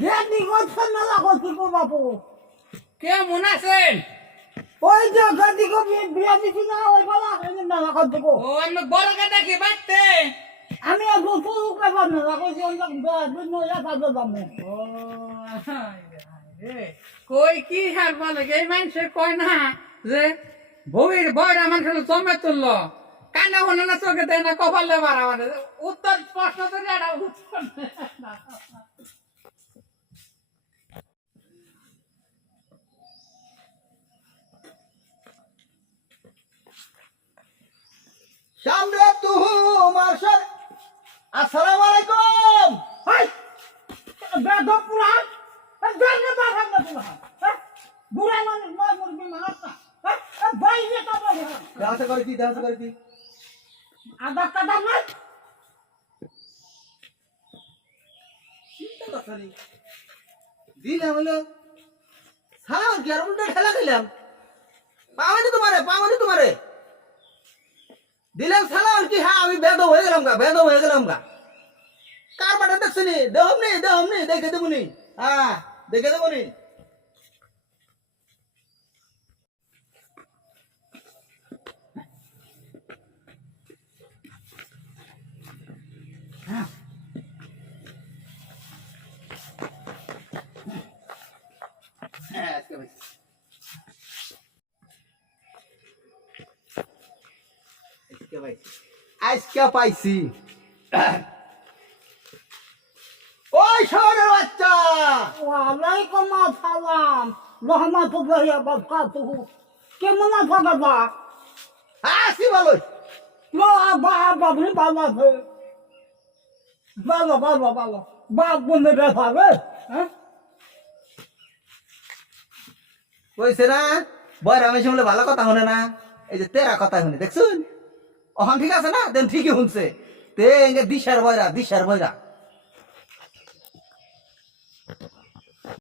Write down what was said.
জ্ঞানী করছেন মেলা করছি গো বাবু। কেমন আছেন? ওই যে জ্ঞানী গো বিয়া দিছি না ওই বলা মেলা করছি গো। ও আমি বড় কথা কি বাড়তে? আমি আগে পুরুকে মেলা করছি অন্য নয়া কাজে যাবো। ও রে, কই কি হার বলে এই মানুষের কয় না যে বউয়ের বয়রা মানুষের জমে তুললো কানে হনে না চোখে দেয় না কপালে মারা মানে উত্তর প্রশ্ন তো এটা উত্তর দেয় না। সামনে তোমার সাথে আসসালামু আলাইকুম। হাই বেদব পুরাণ জানে বাবা না পুরাণ বুড়া মানুষ নয় মুরগি মারতা বাইরে তো বলে দেখা করে কি আদা কাদা না চিন্তা কথা নেই দিলাম হলো সালাম কি আর উল্টো খেলা খেলাম পাওয়ানি তোমারে দিলাম সালাম কি হ্যাঁ আমি বেদ হয়ে গেলাম গা কার বাটা দেখছিনি দেহমনি দেখে দেবনি হ্যাঁ দেখে দেবনি হ্যাঁ আজকে পাইছি ওই শহরের বাচ্চা ওয়ালাইকুম আসসালাম রহমাতুল্লাহি ওয়া বারাকাতুহু কেমন আছো বাবা আসি ভালো বাবরি ভালো আছে ভালো বাপ বলে বেসাবে হ্যাঁ কইছে না বয়রা আমি শুনলে ভালো কথা শুনে না এই যে তেরা কথা শুনে দেখছুন ওখান ঠিক আছে না দেন ঠিকই শুনছে তে দিশার বয়রা